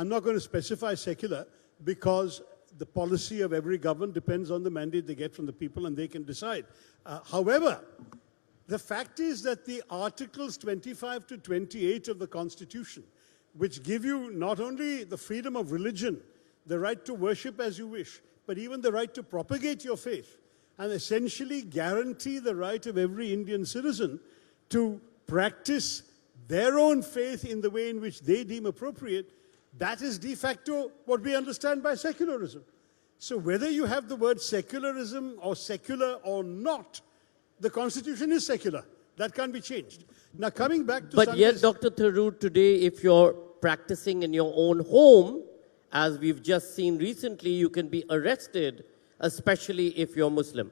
I'm not going to specify secular because the policy of every government depends on the mandate they get from the people and they can decide. However, the fact is that the Articles 25 to 28 of the Constitution, which give you not only the freedom of religion, the right to worship as you wish, but even the right to propagate your faith, and essentially guarantee the right of every Indian citizen to practice their own faith in the way in which they deem appropriate, that is de facto what we understand by secularism. So whether you have the word secularism or secular or not, the Constitution is secular. That can't be changed. Now coming back to But yet, Dr. Tharoor, today if you're practicing in your own home, as we've just seen recently, you can be arrested, especially if you're Muslim.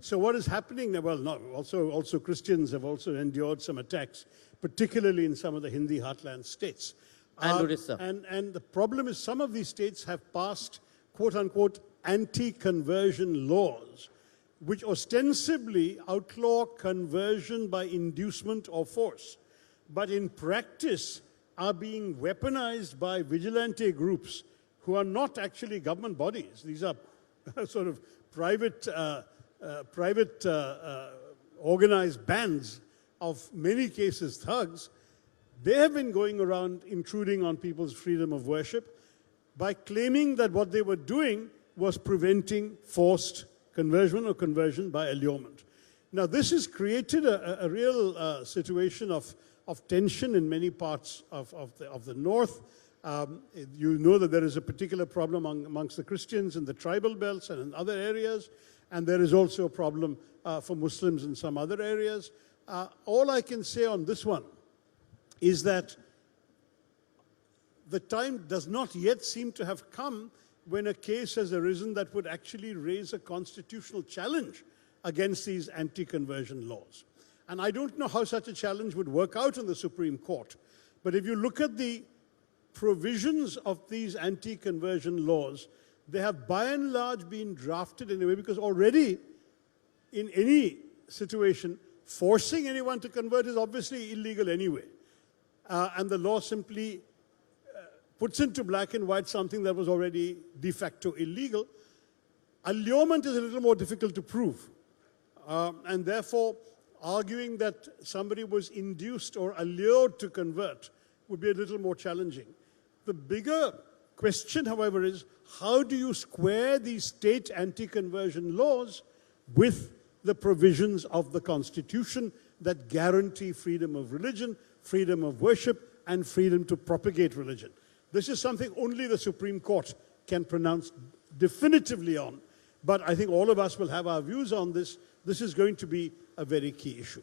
So what is happening now? Well, no, also Christians have also endured some attacks, particularly in some of the Hindi heartland states. And Orissa. And the problem is some of these states have passed, quote unquote, anti-conversion laws, which ostensibly outlaw conversion by inducement or force, but in practice are being weaponized by vigilante groups who are not actually government bodies. These are sort of private organized bands of many cases thugs. They have been going around intruding on people's freedom of worship by claiming that what they were doing was preventing forced conversion or conversion by allurement. Now this has created a real situation of tension in many parts of the north. You know that there is a particular problem amongst the Christians in the tribal belts and in other areas, and there is also a problem for Muslims in some other areas. All I can say on this one is that the time does not yet seem to have come when a case has arisen that would actually raise a constitutional challenge against these anti-conversion laws. And I don't know how such a challenge would work out in the Supreme Court, but if you look at the provisions of these anti-conversion laws, they have by and large been drafted in a way because already in any situation, forcing anyone to convert is obviously illegal anyway. And the law simply puts into black and white something that was already de facto illegal. Allurement is a little more difficult to prove. And therefore, arguing that somebody was induced or allured to convert would be a little more challenging. The bigger question, however, is how do you square these state anti-conversion laws with the provisions of the Constitution that guarantee freedom of religion, freedom of worship, and freedom to propagate religion? This is something only the Supreme Court can pronounce definitively on. But I think all of us will have our views on this. This is going to be a very key issue.